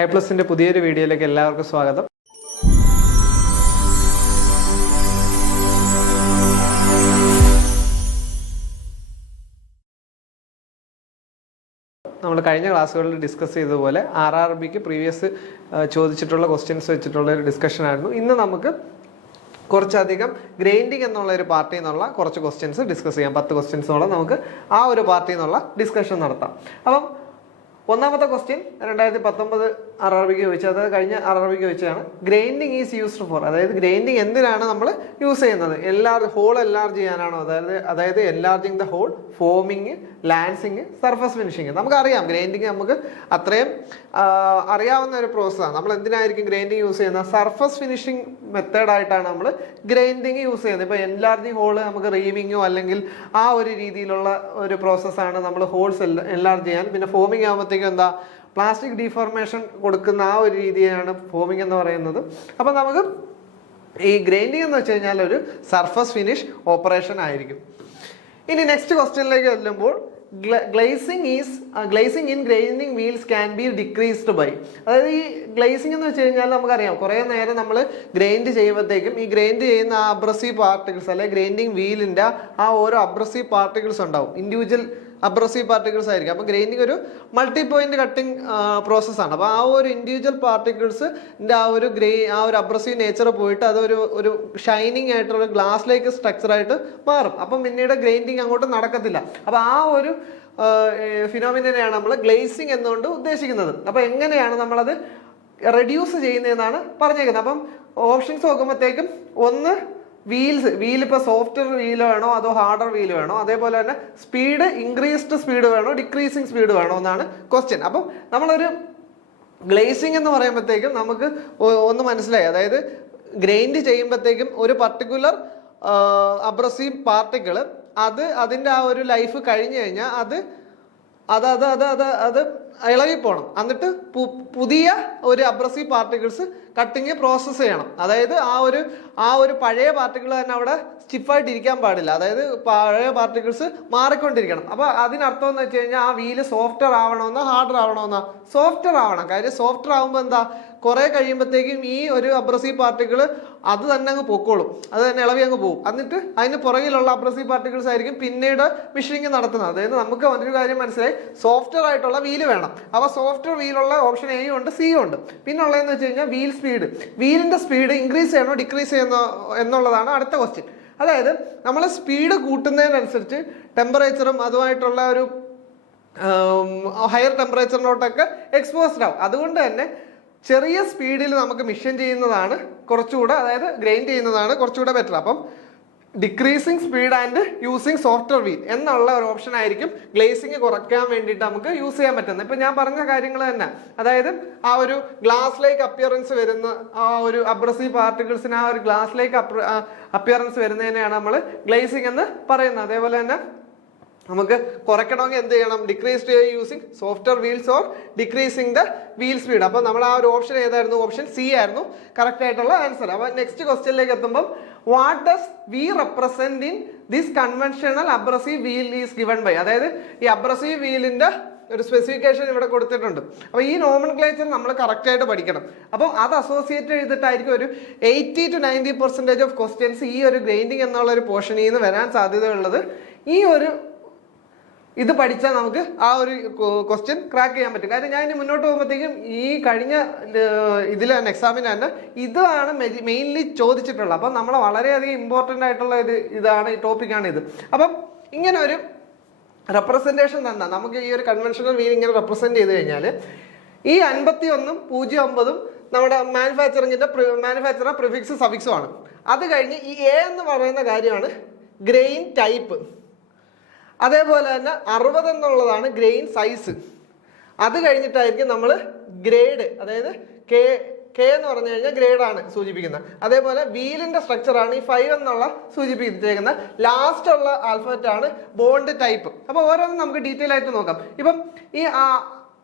iPlusന്റെ പുതിയൊരു വീഡിയോയിലേക്ക് എല്ലാവർക്കും സ്വാഗതം. നമ്മൾ കഴിഞ്ഞ ക്ലാസ്സുകളിൽ ഡിസ്കസ് ചെയ്തതുപോലെ RRBക്ക് പ്രീവിയസ് ചോദിച്ചിട്ടുള്ള ക്വസ്റ്റ്യൻസ് വെച്ചിട്ടുള്ള ഒരു ഡിസ്കഷൻ ആയിരുന്നു. ഇന്ന് നമുക്ക് കുറച്ചധികം ഗ്രൈൻഡിങ് എന്നുള്ള ഒരു പാർട്ടിയിൽ നിന്നുള്ള കുറച്ച് ക്വസ്റ്റ്യൻസ് ഡിസ്കസ് ചെയ്യാം. 10 ക്വസ്റ്റ്യൻസോളം നമുക്ക് ആ ഒരു പാർട്ടിയിൽ നിന്നുള്ള ഡിസ്കഷൻ നടത്താം. അപ്പം ഒന്നാമത്തെ ക്വസ്റ്റ്യൻ 2019 RRBക്ക് ചോദിച്ചത്, അതായത് കഴിഞ്ഞ RRBക്ക് ചോദിച്ചതാണ്, ഗ്രൈൻഡിങ് ഈസ് യൂസ്ഡ് ഫോർ, അതായത് ഗ്രൈൻഡിങ് എന്തിനാണ് നമ്മൾ യൂസ് ചെയ്യുന്നത്? ഹോൾ എൻലാർജ് ചെയ്യാനാണോ? അതായത് enlarging the hole, forming, lancing, surface finishing. നമുക്കറിയാം ഗ്രൈൻഡിങ് നമുക്ക് അത്രയും അറിയാവുന്ന ഒരു പ്രോസസ്സാണ്. നമ്മൾ എന്തിനായിരിക്കും ഗ്രൈൻഡിങ് യൂസ് ചെയ്യുന്നത്? സർഫസ് ഫിനിഷിങ് മെത്തേഡായിട്ടാണ് നമ്മൾ ഗ്രൈൻഡിങ് യൂസ് ചെയ്യുന്നത്. ഇപ്പോൾ എൻലാർജിങ് ഹോൾ നമുക്ക് റീമിങ്ങോ അല്ലെങ്കിൽ ആ ഒരു രീതിയിലുള്ള ഒരു പ്രോസസ്സാണ് നമ്മൾ ഹോൾസ് എൻലാർജ് ചെയ്യാൻ. പിന്നെ ഫോമിങ് ആകുമ്പോഴത്തേക്കും എന്താ, പ്ലാസ്റ്റിക് ഡീഫോർമേഷൻ കൊടുക്കുന്ന ആ ഒരു രീതിയാണ് ഫോമിങ് എന്ന് പറയുന്നത്. അപ്പം നമുക്ക് ഈ ഗ്രൈൻഡിങ് എന്ന് വെച്ച് കഴിഞ്ഞാൽ ഒരു സർഫസ് ഫിനിഷ് ഓപ്പറേഷൻ ആയിരിക്കും. ഇനി നെക്സ്റ്റ് ക്വസ്റ്റ്യനിലേക്ക് ചെല്ലുമ്പോൾ, glazing in grinding wheels can be decreased by, അതായത് ഈ ഗ്ലേസിംഗ് എന്ന് വെച്ച് കഴിഞ്ഞാൽ നമുക്കറിയാം കുറേ നേരം നമ്മൾ ഗ്രൈൻഡ് ചെയ്യുമ്പോഴത്തേക്കും ഈ ഗ്രൈൻഡ് ചെയ്യുന്ന ആ അബ്രസീവ് പാർട്ടിക്കിൾസ് അല്ലെങ്കിൽ ഗ്രൈൻഡിങ് വീലിൻ്റെ ആ ഓരോ അബ്രസീവ് പാർട്ടിക്കിൾസ് ഉണ്ടാവും, ഇൻഡിവിജ്വൽ അബ്രസീവ് പാർട്ടിക്കിൾസ് ആയിരിക്കും. അപ്പോൾ ഗ്രൈൻഡിങ് ഒരു മൾട്ടി പോയിന്റ് കട്ടിങ് പ്രോസസ്സാണ്. അപ്പോൾ ആ ഒരു ഇൻഡിവിജ്വൽ പാർട്ടിക്കിൾസിൻ്റെ ആ ഒരു അബ്രസീവ് നേച്ചർ പോയിട്ട് അതൊരു ഷൈനിങ് ആയിട്ടുള്ള ഗ്ലാസ്സിലേക്ക് സ്ട്രക്ചറായിട്ട് മാറും. അപ്പം പിന്നീട് ഗ്രൈൻഡിങ് അങ്ങോട്ട് നടക്കത്തില്ല. അപ്പോൾ ആ ഒരു ഫിനോമിനയാണ് നമ്മൾ ഗ്ലേസിംഗ് എന്നുകൊണ്ട് ഉദ്ദേശിക്കുന്നത്. അപ്പോൾ എങ്ങനെയാണ് നമ്മളത് റെഡ്യൂസ് ചെയ്യുന്നതെന്നാണ് പറഞ്ഞേക്കുന്നത്. അപ്പം ഓപ്ഷൻസ് നോക്കുമ്പോഴത്തേക്കും, ഒന്ന് വീൽ ഇപ്പോൾ സോഫ്റ്റ് വീൽ വേണോ അതോ ഹാർഡർ വീൽ വേണോ, അതേപോലെ തന്നെ സ്പീഡ് ഇൻക്രീസ്ഡ് സ്പീഡ് വേണോ ഡിക്രീസിങ് സ്പീഡ് വേണോ എന്നാണ് ക്വസ്റ്റ്യൻ. അപ്പം നമ്മളൊരു ഗ്ലേസിംഗ് എന്ന് പറയുമ്പോഴത്തേക്കും നമുക്ക് ഒന്ന് മനസ്സിലായി, അതായത് ഗ്രൈൻഡ് ചെയ്യുമ്പോഴത്തേക്കും ഒരു പർട്ടിക്കുലർ അബ്രസീവ് പാർട്ടിക്കിൾ അതിൻ്റെ ആ ഒരു ലൈഫ് കഴിഞ്ഞു കഴിഞ്ഞാൽ അത് ഇളകിപ്പോണം. എന്നിട്ട് പുതിയ ഒരു അബ്രസീവ് പാർട്ടിക്കിൾസ് കട്ടിങ് പ്രോസസ്സ് ചെയ്യണം. അതായത് ആ ഒരു പഴയ പാർട്ടിക്കിൾ തന്നെ അവിടെ സ്റ്റിഫായിട്ട് ഇരിക്കാൻ പാടില്ല. അതായത് പഴയ പാർട്ടിക്കിൾസ് മാറിക്കൊണ്ടിരിക്കണം. അപ്പോൾ അതിനർത്ഥം എന്ന് വെച്ച് കഴിഞ്ഞാൽ ആ വീല് സോഫ്റ്റർ ആവണമെന്നോ ഹാർഡർ ആവണമെന്നോ? സോഫ്റ്റർ ആവണം. കാര്യം സോഫ്റ്റർ ആകുമ്പോൾ എന്താ, കുറെ കഴിയുമ്പോഴത്തേക്കും ഈ ഒരു അബ്രസീവ് പാർട്ടിക്കിൾ അത് തന്നെ അങ്ങ് പൊക്കോളും, അത് തന്നെ ഇളവി അങ്ങ് പോകും. എന്നിട്ട് അതിന് പുറകിലുള്ള അബ്രസീവ് പാർട്ടിക്കിൾസ് ആയിരിക്കും പിന്നീട് മിഷനിങ് നടത്തുന്നത്. അതായത് നമുക്ക് ഒരു കാര്യം മനസ്സിലായി, സോഫ്റ്റ്വെയർ ആയിട്ടുള്ള വീല് വേണം. അപ്പോൾ സോഫ്റ്റ്വെയർ വീലുള്ള ഓപ്ഷൻ എ ഉണ്ട്, സി ഉണ്ട്. പിന്നെ ഉള്ളതെന്ന് വെച്ച് കഴിഞ്ഞാൽ വീൽ സ്പീഡ്. വീലിന്റെ സ്പീഡ് ഇൻക്രീസ് ചെയ്യണോ ഡിക്രീസ് ചെയ്യണോ എന്നുള്ളതാണ് അടുത്ത ക്വസ്റ്റ്യൻ. അതായത് നമ്മൾ സ്പീഡ് കൂട്ടുന്നതിനനുസരിച്ച് ടെമ്പറേച്ചറും അതുമായിട്ടുള്ള ഒരു ഹയർ ടെമ്പറേച്ചറിനോട്ടൊക്കെ എക്സ്പോസ്ഡ് ആവും. അതുകൊണ്ട് തന്നെ ചെറിയ സ്പീഡിൽ നമുക്ക് മിഷൻ ചെയ്യുന്നതാണ് കുറച്ചുകൂടെ, അതായത് ഗ്രൈൻഡ് ചെയ്യുന്നതാണ് കുറച്ചുകൂടെ ബെറ്റർ. അപ്പം decreasing speed and using software wheel എന്നുള്ള ഒരു ഓപ്ഷൻ ആയിരിക്കും ഗ്ലേസിങ് കുറയ്ക്കാൻ വേണ്ടിയിട്ട് നമുക്ക് യൂസ് ചെയ്യാൻ പറ്റുന്നത്. ഇപ്പം ഞാൻ പറഞ്ഞ കാര്യങ്ങൾ തന്നെ, അതായത് ആ ഒരു ഗ്ലാസ് ലൈക്ക് അപ്പിയറൻസ് വരുന്ന ആ ഒരു അബ്രസീവ് പാർട്ടിക്കിൾസിന് ആ ഒരു ഗ്ലാസ് ലൈക്ക് അപ്പിയറൻസ് വരുന്നതിനെയാണ് നമ്മൾ ഗ്ലേസിങ് എന്ന് പറയുന്നത്. അതേപോലെ തന്നെ നമുക്ക് കുറയ്ക്കണമെങ്കിൽ എന്ത് ചെയ്യണം? Decreased using software wheels or decreasing the wheel speed. അപ്പോൾ നമ്മൾ ആ ഒരു ഓപ്ഷൻ ഏതായിരുന്നു? ഓപ്ഷൻ സി ആയിരുന്നു കറക്റ്റ് ആയിട്ടുള്ള ആൻസർ. അപ്പോൾ നെക്സ്റ്റ് ക്വസ്റ്റ്യനിലേക്ക് എത്തുമ്പം, what does V represent in this conventional abrasive wheel is given by, അതായത് ഈ അബ്രസീവ് വീലിന്റെ ഒരു സ്പെസിഫിക്കേഷൻ ഇവിടെ കൊടുത്തിട്ടുണ്ട്. അപ്പോൾ ഈ നോമൻക്ലേച്ചർ നമ്മൾ കറക്റ്റ് ആയിട്ട് പഠിക്കണം. അപ്പോൾ അത് അസോസിയേറ്റ് ചെയ്തിട്ടായിരിക്കും ഒരു 80 to 90% ഓഫ് ക്വസ്റ്റ്യൻസ് ഈ ഒരു ഗ്രൈൻഡിങ് എന്നുള്ള ഒരു പോർഷനിൽ നിന്ന് വരാൻ സാധ്യതയുള്ളത്. ഈ ഒരു ഇത് പഠിച്ചാൽ നമുക്ക് ആ ഒരു ക്വസ്റ്റ്യൻ ക്രാക്ക് ചെയ്യാൻ പറ്റും. കാര്യം ഞാൻ ഇനി മുന്നോട്ട് പോകുമ്പോഴത്തേക്കും ഈ കഴിഞ്ഞ ഇതിൽ തന്നെ എക്സാമിന് തന്നെ ഇതാണ് മെയിൻലി ചോദിച്ചിട്ടുള്ളത്. അപ്പം നമ്മളെ വളരെയധികം ഇമ്പോർട്ടൻ്റ് ആയിട്ടുള്ള ഇതാണ് ഈ ടോപ്പിക്കാണ് ഇത്. അപ്പം ഇങ്ങനെ ഒരു റെപ്രസെൻറ്റേഷൻ തന്നെ നമുക്ക് ഈ ഒരു കൺവെൻഷണൽ വീൽ ഇങ്ങനെ റെപ്രസെൻറ്റ് ചെയ്ത് കഴിഞ്ഞാൽ ഈ 51.09 നമ്മുടെ മാനുഫാക്ചറർ പ്രിഫിക്സ് സഫിക്സും ആണ്. അത് കഴിഞ്ഞ് ഈ എ എന്ന് പറയുന്ന കാര്യമാണ് ഗ്രെയിൻ ടൈപ്പ്. അതേപോലെ തന്നെ 60 എന്നുള്ളതാണ് ഗ്രെയിൻ സൈസ്. അത് കഴിഞ്ഞിട്ടായിരിക്കും നമ്മൾ ഗ്രേഡ്, അതായത് കെ എന്ന് പറഞ്ഞു കഴിഞ്ഞാൽ ഗ്രേഡാണ് സൂചിപ്പിക്കുന്നത്. അതേപോലെ വീലിന്റെ സ്ട്രക്ചറാണ് ഈ 5 എന്നുള്ള സൂചിപ്പിച്ചിരിക്കുന്നത്. ലാസ്റ്റ് ഉള്ള ആൽഫബറ്റ് ആണ് ബോണ്ട് ടൈപ്പ്. അപ്പോൾ ഓരോന്നും നമുക്ക് ഡീറ്റെയിൽ ആയിട്ട് നോക്കാം. ഇപ്പം ഈ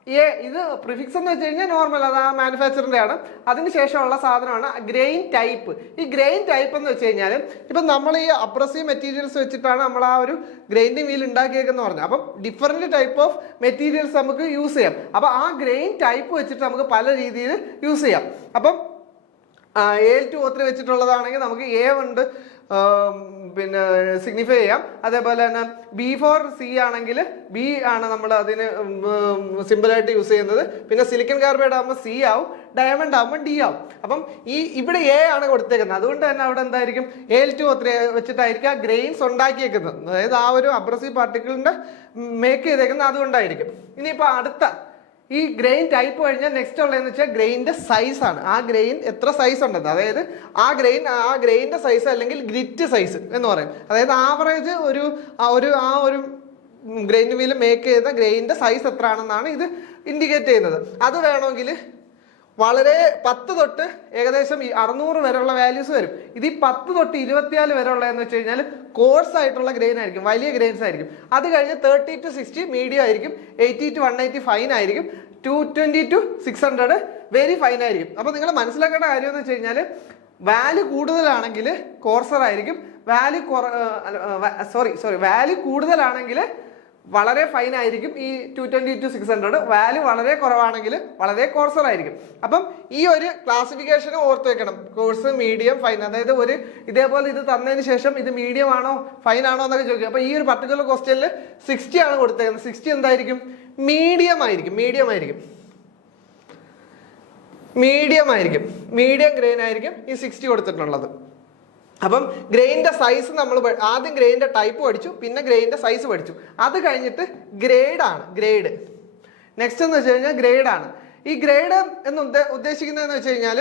ഇത് പ്രിഫിക്സ് എന്ന് വെച്ച് കഴിഞ്ഞാൽ നോർമൽ, അത് ആ മാനുഫാക്ചറിന്റെ ആണ്. അതിനുശേഷമുള്ള സാധനമാണ് ഗ്രെയിൻ ടൈപ്പ്. ഈ ഗ്രെയിൻ ടൈപ്പ് എന്ന് വെച്ച് കഴിഞ്ഞാൽ ഇപ്പം നമ്മൾ ഈ അബ്രസീവ് മെറ്റീരിയൽസ് വെച്ചിട്ടാണ് നമ്മൾ ആ ഒരു ഗ്രൈൻഡിങ് വീൽ ഉണ്ടാക്കിയേക്കെന്ന് പറഞ്ഞത്. അപ്പം ഡിഫറെന്റ് ടൈപ്പ് ഓഫ് മെറ്റീരിയൽസ് നമുക്ക് യൂസ് ചെയ്യാം. അപ്പം ആ ഗ്രെയിൻ ടൈപ്പ് വെച്ചിട്ട് നമുക്ക് പല രീതിയിൽ യൂസ് ചെയ്യാം. അപ്പം AL2O3 വെച്ചിട്ടുള്ളതാണെങ്കിൽ നമുക്ക് A ഉണ്ട് പിന്നെ സിഗ്നിഫൈ ചെയ്യാം. അതേപോലെ തന്നെ B4C ആണെങ്കിൽ B ആണ് നമ്മൾ അതിന് സിമ്പിളായിട്ട് യൂസ് ചെയ്യുന്നത്. പിന്നെ സിലിക്കൺ കാർബൈഡ് ആകുമ്പോൾ C ആവും, ഡയമണ്ട് ആകുമ്പോൾ D ആവും. അപ്പം ഇവിടെ A ആണ് കൊടുത്തേക്കുന്നത്. അതുകൊണ്ട് തന്നെ അവിടെ എന്തായിരിക്കും AL2O3 വെച്ചിട്ടായിരിക്കും ആ ഗ്രെയിൻസ് ഉണ്ടാക്കിയേക്കുന്നത്. അതായത് ആ ഒരു അബ്രസീവ് പാർട്ടിക്കിളിന്റെ മേക്ക് ചെയ്തേക്കുന്നത് അതുകൊണ്ടായിരിക്കും. ഇനിയിപ്പോൾ അടുത്ത ഈ ഗ്രെയിൻ ടൈപ്പ് കഴിഞ്ഞാൽ നെക്സ്റ്റ് ഉള്ളതെന്ന് വെച്ചാൽ ഗ്രെയിൻ്റെ സൈസ് ആണ്. ആ ഗ്രെയിൻ എത്ര സൈസ് ഉണ്ടെന്ന്, അതായത് ആ ഗ്രെയിൻ്റെ സൈസ് അല്ലെങ്കിൽ ഗ്രിറ്റ് സൈസ് എന്ന് പറയും. അതായത് ആവറേജ് ഒരു ഗ്രെയിൻ വീൽ മേക്ക് ചെയ്ത ഗ്രെയിൻ്റെ സൈസ് എത്ര ആണെന്നാണ് ഇത് ഇൻഡിക്കേറ്റ് ചെയ്യുന്നത്. അത് വേണമെങ്കിൽ വളരെ 10 തൊട്ട് ഏകദേശം 600 വരെയുള്ള വാല്യൂസ് വരും. ഇത് ഈ 10 തൊട്ട് 24 വരെ ഉള്ളതെന്ന് വെച്ച് കഴിഞ്ഞാൽ കോഴ്സ് ആയിട്ടുള്ള ഗ്രെയിൻ ആയിരിക്കും, വലിയ ഗ്രെയിൻസ് ആയിരിക്കും. അത് കഴിഞ്ഞ് 30 to 60 മീഡിയം ആയിരിക്കും, 80 to 180 ഫൈൻ ആയിരിക്കും, 220 to 600 വെരി ഫൈൻ ആയിരിക്കും. അപ്പോൾ നിങ്ങൾ മനസ്സിലാക്കേണ്ട കാര്യം എന്ന് വെച്ച് കഴിഞ്ഞാൽ വാല്യൂ കൂടുതലാണെങ്കിൽ കോഴ്സർ ആയിരിക്കും, വാല്യൂ കൂടുതലാണെങ്കിൽ വളരെ ഫൈൻ ആയിരിക്കും ഈ 220 to 600. വാല്യൂ വളരെ കുറവാണെങ്കിൽ വളരെ കോഴ്സർ ആയിരിക്കും. അപ്പം ഈ ഒരു ക്ലാസിഫിക്കേഷൻ ഓർത്ത് വെക്കണം, കോഴ്സ്, മീഡിയം, ഫൈൻ. അതായത് ഇതേപോലെ ഇത് തന്നതിന് ശേഷം ഇത് മീഡിയം ആണോ ഫൈൻ ആണോ എന്നൊക്കെ ചോദിക്കും. അപ്പൊ ഈ ഒരു പർട്ടിക്കുലർ ക്വസ്റ്റ്യനിൽ 60 ആണ് കൊടുത്തേക്കുന്നത്. 60 എന്തായിരിക്കും? മീഡിയം ആയിരിക്കും, മീഡിയം ഗ്രെയിൻ ആയിരിക്കും ഈ 60 കൊടുത്തിട്ടുള്ളത്. അപ്പം ഗ്രെയിൻ്റെ സൈസ് നമ്മൾ ആദ്യം ഗ്രെയിൻ്റെ ടൈപ്പ് പഠിച്ചു, പിന്നെ ഗ്രെയിൻ്റെ സൈസ് പഠിച്ചു. അത് കഴിഞ്ഞിട്ട് ഗ്രേഡ് നെക്സ്റ്റ് എന്ന് വെച്ച് കഴിഞ്ഞാൽ ഗ്രേഡാണ്. ഈ ഗ്രേഡ് എന്ന് ഉദ്ദേശിക്കുന്നതെന്ന് വെച്ച് കഴിഞ്ഞാൽ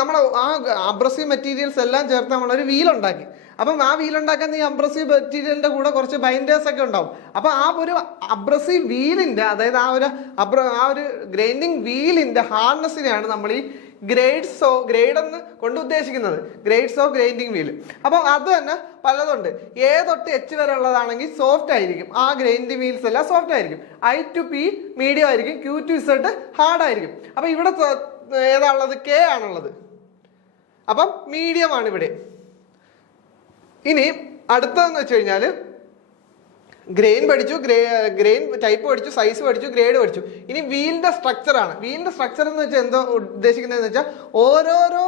നമ്മൾ ആ അബ്രസീവ് മെറ്റീരിയൽസ് എല്ലാം ചേർത്ത് നമ്മളൊരു വീലുണ്ടാക്കി. അപ്പം ആ വീലുണ്ടാക്കാൻ ഈ അബ്രസീവ് മെറ്റീരിയലിന്റെ കൂടെ കുറച്ച് ബൈൻഡേഴ്സ് ഒക്കെ ഉണ്ടാവും. അപ്പൊ ആ ഒരു അബ്രസീവ് വീലിന്റെ, അതായത് ആ ഒരു ഗ്രൈൻഡിങ് വീലിന്റെ ഹാർനസിനെയാണ് നമ്മൾ ഈ ഗ്രേഡ് എന്ന് കൊണ്ട് ഉദ്ദേശിക്കുന്നത്, ഗ്രേഡ്സ് ഓഫ് ഗ്രൈൻഡിങ് വീൽ. അപ്പം അത് തന്നെ പലതുണ്ട്. A തൊട്ട് H വരെ ഉള്ളതാണെങ്കിൽ സോഫ്റ്റ് ആയിരിക്കും, ആ ഗ്രൈൻഡിങ് വീൽസ് എല്ലാം സോഫ്റ്റ് ആയിരിക്കും. I to P മീഡിയം ആയിരിക്കും, Q to Z ഹാർഡ് ആയിരിക്കും. അപ്പൊ ഇവിടെ ഏതാണുള്ളത്? K ആണുള്ളത്. അപ്പം മീഡിയം ആണ് ഇവിടെ. ഇനി അടുത്തതെന്ന് വെച്ച് കഴിഞ്ഞാൽ ഗ്രെയിൻ പഠിച്ചു, ഗ്രെയിൻ ടൈപ്പ് പഠിച്ചു, സൈസ് പഠിച്ചു, ഗ്രേഡ് പഠിച്ചു. ഇനി വീലിന്റെ സ്ട്രക്ചർ ആണ്. വീലിന്റെ സ്ട്രക്ചർ എന്ന് വെച്ചാൽ എന്തോ ഉദ്ദേശിക്കുന്നതെന്ന് വെച്ചാൽ ഓരോരോ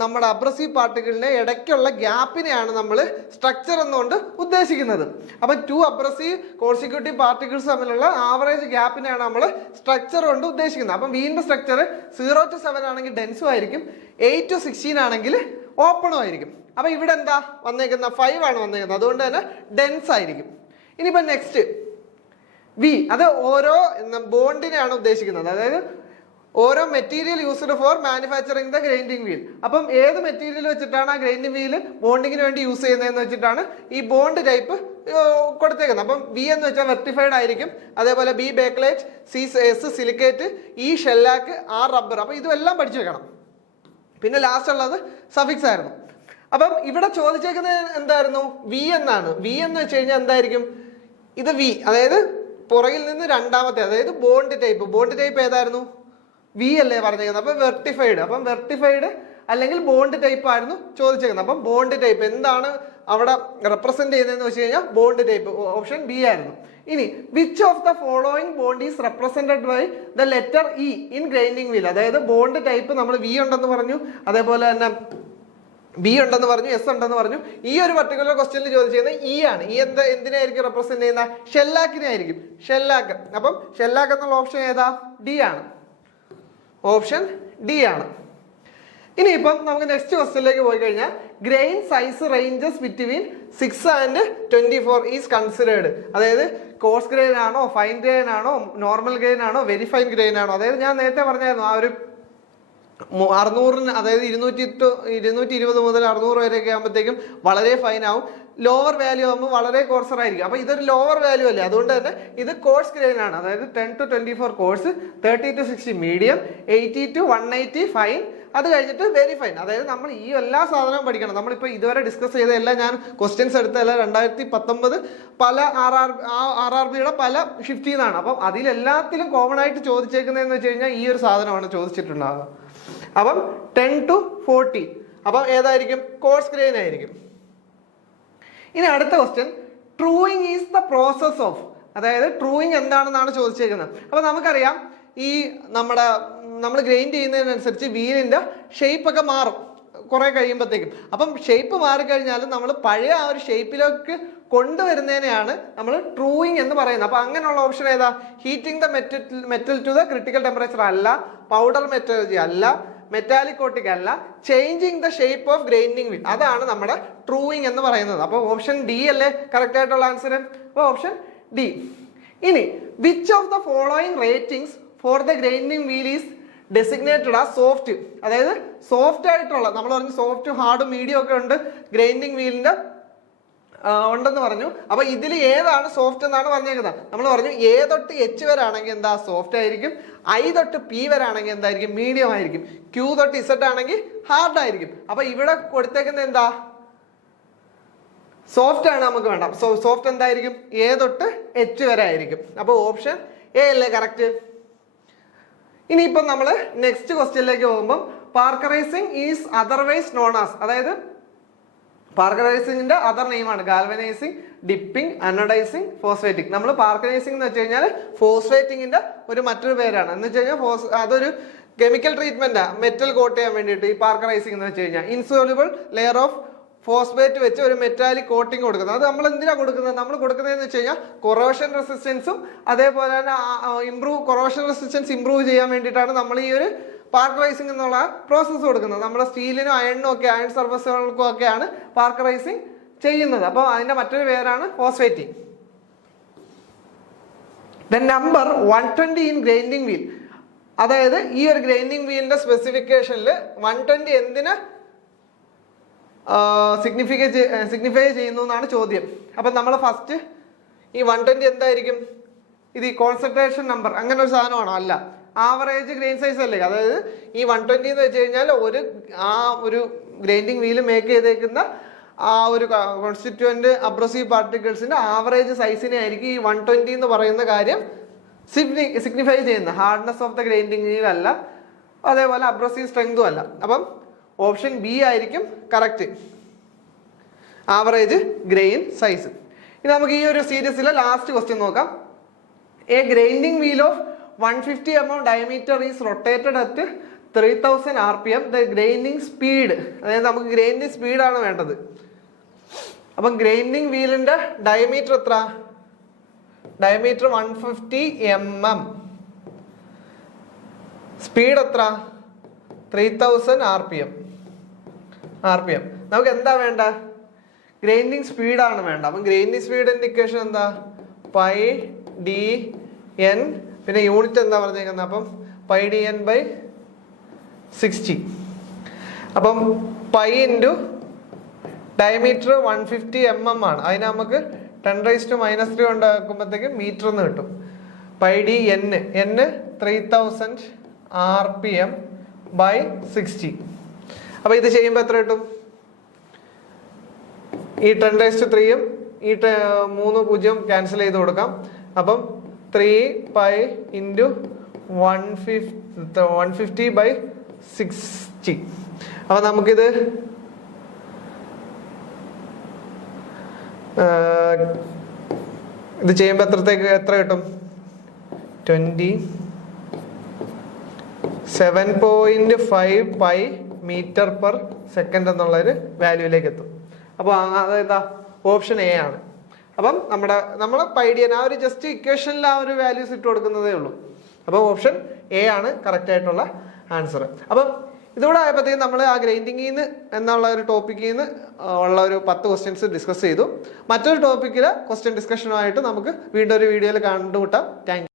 നമ്മുടെ അബ്രസീവ് പാർട്ടിക്കിളിന്റെ ഇടയ്ക്കുള്ള ഗ്യാപ്പിനെയാണ് നമ്മൾ സ്ട്രക്ചർ എന്നുകൊണ്ട് ഉദ്ദേശിക്കുന്നത്. അപ്പം 2 അബ്രസീവ് കോൺസിക്യൂട്ടീവ് പാർട്ടിക്കിൾസ് തമ്മിലുള്ള ആവറേജ് ഗ്യാപ്പിനെയാണ് നമ്മൾ സ്ട്രക്ചർ കൊണ്ട് ഉദ്ദേശിക്കുന്നത്. അപ്പം വീലിന്റെ സ്ട്രക്ചർ 0 to 7 ആണെങ്കിൽ ഡെൻസും ആയിരിക്കും, 8 to 16 ആണെങ്കിൽ ഓപ്പണും ആയിരിക്കും. അപ്പൊ ഇവിടെ എന്താ വന്നേക്കുന്ന? 5 ആണ് വന്നേക്കുന്നത്. അതുകൊണ്ട് തന്നെ ഡെൻസ് ആയിരിക്കും. ഇനിയിപ്പോ നെക്സ്റ്റ് വി, അത് ഓരോ ബോണ്ടിനെയാണ് ഉദ്ദേശിക്കുന്നത്. അതായത് ഓരോ material used for manufacturing the grinding wheel. അപ്പം ഏത് മെറ്റീരിയൽ വെച്ചിട്ടാണ് ആ ഗ്രൈൻഡിങ് വീൽ ബോണ്ടിങ്ങിന് വേണ്ടി യൂസ് ചെയ്യുന്നതെന്ന് വെച്ചിട്ടാണ് ഈ ബോണ്ട് ടൈപ്പ് കൊടുത്തേക്കുന്നത്. അപ്പം ബി എന്ന് വെച്ചാൽ വെർട്ടിഫൈഡ് ആയിരിക്കും, അതേപോലെ B bakelite, S silicate, E shellac, R rubber. അപ്പം ഇതെല്ലാം പഠിച്ചു വെക്കണം. പിന്നെ ലാസ്റ്റ് ഉള്ളത് സഫിക്സ് ആയിരുന്നു. അപ്പം ഇവിടെ ചോദിച്ചേക്കുന്നത് എന്തായിരുന്നു? വി എന്നാണ്. വി എന്ന് വെച്ച് കഴിഞ്ഞാൽ എന്തായിരിക്കും? ഇത് വി, അതായത് പുറകിൽ നിന്ന് രണ്ടാമത്തെ, അതായത് ബോണ്ട് ടൈപ്പ് ഏതായിരുന്നു? വി അല്ലേ പറഞ്ഞേക്കുന്നത്. അപ്പം വെർട്ടിഫൈഡ്. അപ്പം വെർട്ടിഫൈഡ് അല്ലെങ്കിൽ ബോണ്ട് ടൈപ്പ് ആയിരുന്നു ചോദിച്ചേക്കുന്നത്. അപ്പം ബോണ്ട് ടൈപ്പ് എന്താണ് അവിടെ റെപ്രസെന്റ് ചെയ്യുന്നതെന്ന് വെച്ച് കഴിഞ്ഞാൽ ബോണ്ട് ടൈപ്പ്, ഓപ്ഷൻ ബി ആയിരുന്നു. ഇനി which of the following bond is represented by the letter E in grinding wheel. അതായത് ബോണ്ട് ടൈപ്പ് നമ്മൾ വി ഉണ്ടെന്ന് പറഞ്ഞു, അതേപോലെ തന്നെ ബി ഉണ്ടെന്ന് പറഞ്ഞു, എസ് ഉണ്ടെന്ന് പറഞ്ഞു. ഈ ഒരു പർട്ടിക്കുലർ ക്വസ്റ്റ്യനിൽ ചോദിച്ചിരുന്നത് ഇ ആണ്. ഈ എന്തിനായിരിക്കും റെപ്രസെന്റ് ചെയ്യുന്ന? ഷെല്ലാക്കിനെ ആയിരിക്കും, ഷെല്ലാക്ക്. അപ്പം ഷെല്ലാക്ക് എന്നുള്ള ഓപ്ഷൻ ഏതാ? ഡി ആണ്, ഓപ്ഷൻ ഡി ആണ്. ഇനിയിപ്പം നമുക്ക് നെക്സ്റ്റ് ക്വസ്റ്റ്യനിലേക്ക് പോയി കഴിഞ്ഞാൽ grain size ranges between 6 and 24 is considered. അതായത് കോഴ്സ് ഗ്രെയിൻ ആണോ, ഫൈൻ ഗ്രെയിൻ ആണോ, നോർമൽ ഗ്രെയിൻ ആണോ, വെരി ഫൈൻ ഗ്രെയിൻ ആണോ? അതായത് ഞാൻ നേരത്തെ പറഞ്ഞായിരുന്നു ആ ഒരു 600, അതായത് 220 മുതൽ 600 വരെയൊക്കെ ആകുമ്പോഴത്തേക്കും വളരെ ഫൈൻ ആവും. ലോവർ വാല്യൂ ആകുമ്പോൾ വളരെ കോഴ്സർ ആയിരിക്കും. അപ്പോൾ ഇതൊരു ലോവർ വാല്യൂ അല്ലേ, അതുകൊണ്ട് തന്നെ ഇത് കോഴ്സ് ഗ്രെയിൻ ആണ്. അതായത് 10 to 24 course, 30 to 60 medium, 80 to 180 fine, അത് കഴിഞ്ഞിട്ട് വെരി ഫൈൻ. അതായത് നമ്മൾ ഈ എല്ലാ സാധനവും പഠിക്കണം. നമ്മളിപ്പോൾ ഇതുവരെ ഡിസ്കസ് ചെയ്ത എല്ലാം ഞാൻ ക്വസ്റ്റ്യൻസ് എടുത്തല്ല 2019 പല RRBയുടെ പല ഷിഫ്റ്റിൽ നിന്നാണ്. അപ്പം അതിലെല്ലാത്തിലും കോമൺ ആയിട്ട് ചോദിച്ചേക്കുന്നതെന്ന് വെച്ച് കഴിഞ്ഞാൽ ഈ ഒരു സാധനമാണ് ചോദിച്ചിട്ടുണ്ടാകുക. അപ്പം 10 to 40 അപ്പം ഏതായിരിക്കും? കോഴ്സ് ഗ്രെയിൻ ആയിരിക്കും. ഇനി അടുത്ത question, truing is the process of, അതായത് ട്രൂയിങ് എന്താണെന്നാണ് ചോദിച്ചേക്കുന്നത്. അപ്പൊ നമുക്കറിയാം ഈ നമ്മൾ ഗ്രൈൻഡ് ചെയ്യുന്നതിനനുസരിച്ച് വീലിന്റെ ഷേപ്പ് ഒക്കെ മാറും കുറെ കഴിയുമ്പോഴത്തേക്കും. അപ്പം ഷേപ്പ് മാറിക്കഴിഞ്ഞാലും നമ്മൾ പഴയ ആ ഒരു ഷേപ്പിലേക്ക് കൊണ്ടുവരുന്നതിനെയാണ് നമ്മൾ ട്രൂയിങ് എന്ന് പറയുന്നത്. അപ്പൊ അങ്ങനെയുള്ള ഓപ്ഷൻ ഏതാ? Heating the metal to the critical temperature അല്ല, പൗഡർ മെറ്റലർജി അല്ല, മെറ്റാലിക് കോട്ടിംഗ് അല്ല, changing the shape of grinding wheel, അതാണ് നമ്മുടെ ട്രൂയിങ് എന്ന് പറയുന്നത്. അപ്പോൾ ഓപ്ഷൻ ഡി അല്ലേ കറക്റ്റ് ആയിട്ടുള്ള ആൻസർ? അപ്പോൾ ഓപ്ഷൻ ഡി. ഇനി which of the following ratings for the grinding wheel is designated a soft, അതായത് സോഫ്റ്റ് ആയിട്ടുള്ള, നമ്മൾ പറഞ്ഞു സോഫ്റ്റ് ഹാർഡ് മീഡിയം ഒക്കെ ഉണ്ട് ഗ്രൈൻഡിങ് വീലിന്റെ ഉണ്ടെന്ന് പറഞ്ഞു. അപ്പൊ ഇതിൽ ഏതാണ് സോഫ്റ്റ് എന്നാണ് പറഞ്ഞേക്കുന്നത്? നമ്മൾ പറഞ്ഞു എ തൊട്ട് എച്ച് വരെ ആണെങ്കിൽ എന്താ? സോഫ്റ്റ് ആയിരിക്കും. ഐ തൊട്ട് പി വരെ ആണെങ്കിൽ എന്തായിരിക്കും? മീഡിയം ആയിരിക്കും. ക്യൂ തൊട്ട് ഇസഡ് ആണെങ്കിൽ ഹാർഡ് ആയിരിക്കും. അപ്പൊ ഇവിടെ കൊടുത്തേക്കുന്നത് എന്താ? സോഫ്റ്റ് ആണ് നമുക്ക് വേണ്ട. സോഫ്റ്റ് എന്തായിരിക്കും? എ തൊട്ട് എച്ച് വരെ ആയിരിക്കും. അപ്പൊ ഓപ്ഷൻ എ അല്ലേ കറക്റ്റ്? ഇനിയിപ്പം നമ്മൾ നെക്സ്റ്റ് ക്വസ്റ്റ്യനിലേക്ക് പോകുമ്പോൾ, parkerising is otherwise known as, അതായത് പാർക്കറൈസിംഗിന്റെ അതർ നെയിമാണ് ഗാൽവനൈസിംഗ്, ഡിപ്പിംഗ്, അനോഡൈസിംഗ്, ഫോസ്ഫേറ്റിംഗ്. നമ്മൾ പാർക്കറൈസിംഗ് എന്ന് വെച്ച് കഴിഞ്ഞാൽ ഫോസ്ഫേറ്റിംഗിന്റെ ഒരു മറ്റൊരു പേരാണ്. എന്ന് വെച്ച് കഴിഞ്ഞാൽ അതൊരു കെമിക്കൽ ട്രീറ്റ്മെന്റാ മെറ്റൽ കോട്ട് ചെയ്യാൻ വേണ്ടിയിട്ട്. ഈ പാർക്കറൈസിംഗ് എന്ന് വെച്ച് കഴിഞ്ഞാൽ ഇൻസോല്യൂബിൾ ലെയർ ഓഫ് ഫോസ്ഫേറ്റ് വെച്ച് ഒരു മെറ്റാലിക് കോട്ടിംഗ് കൊടുക്കുന്നത്. അത് നമ്മൾ എന്തിനാണ് കൊടുക്കുന്നത്? നമ്മൾ കൊടുക്കുന്നതെന്ന് വെച്ച് കഴിഞ്ഞാൽ കൊറോഷൻ റെസിസ്റ്റൻസും അതേപോലെ തന്നെ കൊറോഷൻ റെസിസ്റ്റൻസ് ഇംപ്രൂവ് ചെയ്യാൻ വേണ്ടിയിട്ടാണ് നമ്മൾ ഈ ഒരു പാർക്കറൈസിംഗ് എന്നുള്ള പ്രോസസ്സ് കൊടുക്കുന്നത്. നമ്മുടെ സ്റ്റീലിനും അയണിനും ഒക്കെ, അയൺ സർഫസുകൾക്കും ഒക്കെയാണ് പാർക്കറൈസിംഗ് ചെയ്യുന്നത്. അപ്പോൾ അതിന്റെ മറ്റൊരു പേരാണ് phosphating. Number 120 in grinding wheel, അതായത് ഈ ഒരു ഗ്രൈൻഡിങ് വീലിന്റെ സ്പെസിഫിക്കേഷനിൽ 120 എന്തിന് സിഗ്നിഫൈ ചെയ്യുന്നു എന്നാണ് ചോദ്യം. അപ്പൊ നമ്മൾ ഫസ്റ്റ് ഈ 120 എന്തായിരിക്കും? ഇത് ഈ കോൺസെൻട്രേഷൻ നമ്പർ അങ്ങനെ ഒരു സാധനമാണോ? അല്ല, ആവറേജ് ഗ്രെയിൻ സൈസ് അല്ലേ. അതായത് ഈ 120 എന്ന് വെച്ച് കഴിഞ്ഞാൽ ഒരു ഗ്രൈൻഡിങ് വീല് മേക്ക് ചെയ്തേക്കുന്ന ആ ഒരു കോൺസ്റ്റിറ്റ്യൂവന്റ് അബ്രസീവ് പാർട്ടിക്കിൾസിന്റെ ആവറേജ് സൈസിനെ ആയിരിക്കും ഈ 120 എന്ന് പറയുന്ന കാര്യം സിഗ്നിഫൈ ചെയ്യുന്നത്. Hardness of the grinding wheel അല്ല, അതേപോലെ അബ്രസീവ് സ്ട്രെങ്തും അല്ല. അപ്പം ഓപ്ഷൻ ബി ആയിരിക്കും കറക്റ്റ്, ആവറേജ് ഗ്രെയിൻ സൈസ്. ഇനി നമുക്ക് ഈ ഒരു സീരീസിലെ ലാസ്റ്റ് ക്വസ്റ്റ്യൻ നോക്കാം. A grinding wheel of 150 mm diameter is rotated at 3000 RPM. The grinding speed, അതായത് നമുക്ക് ഗ്രൈൻഡിങ് സ്പീഡാണ് വേണ്ടത്. അപ്പം ഗ്രൈൻഡിങ് വീലിന്റെ ഡയമീറ്റർ എത്ര? Diameter 150 mm. സ്പീഡ് എത്ര? 3000 RPM. നമുക്ക് എന്താ വേണ്ട? ഗ്രൈൻഡിങ് സ്പീഡാണ് വേണ്ട. അപ്പം ഗ്രൈൻഡിങ് സ്പീഡിന്റെ ഇക്വേഷൻ എന്താ? പൈ ഡി എൻ, പിന്നെ യൂണിറ്റ് എന്താ പറഞ്ഞേക്കുന്നത്? അപ്പം പൈ ഡി എൻ ബൈ 60. അപ്പം പൈ ഇൻറ്റു ഡയമീറ്റർ 150 mm ആണ്. അതിന് നമുക്ക് 10⁻³ ഉണ്ടാക്കുമ്പോഴത്തേക്കും മീറ്റർ എന്ന് കിട്ടും. Pi D N 3000 RPM by 60. അപ്പൊ ഇത് ചെയ്യുമ്പോൾ എത്ര കിട്ടും? ഈ 10⁻³ ഈ 3 ക്യാൻസൽ ചെയ്ത് കൊടുക്കാം. അപ്പം 3 പൈ ഇൻറ്റു 150 ബൈ 60. അപ്പൊ നമുക്കിത് ചെയ്യുമ്പോൾ എത്ര കിട്ടും? 27.5 പൈ മീറ്റർ പെർ സെക്കൻഡ് എന്നുള്ളൊരു വാല്യൂയിലേക്ക് എത്തും. അപ്പോൾ അതെന്താ? ഓപ്ഷൻ എ ആണ്. അപ്പം നമ്മൾ പൈഡിയൻ ആ ഒരു ജസ്റ്റ് ഇക്വേഷനിൽ ആ ഒരു വാല്യൂസ് ഇട്ട് കൊടുക്കുന്നതേ ഉള്ളൂ. അപ്പോൾ ഓപ്ഷൻ എ ആണ് കറക്റ്റ് ആയിട്ടുള്ള ആൻസർ. അപ്പം ഇതോടെ ആയപ്പോഴത്തേക്കും നമ്മൾ ആ ഗ്രൈൻഡിങ്ങിൽ നിന്ന് എന്നുള്ള ഒരു ടോപ്പിക്കിൽ നിന്ന് ഉള്ള ഒരു 10 ക്വസ്റ്റ്യൻസ് ഡിസ്കസ് ചെയ്തു. മറ്റൊരു ടോപ്പിക്കിൽ ക്വസ്റ്റ്യൻ ഡിസ്കഷനുമായിട്ട് നമുക്ക് വീണ്ടും ഒരു വീഡിയോയിൽ കണ്ടുമുട്ടാം. Thank you.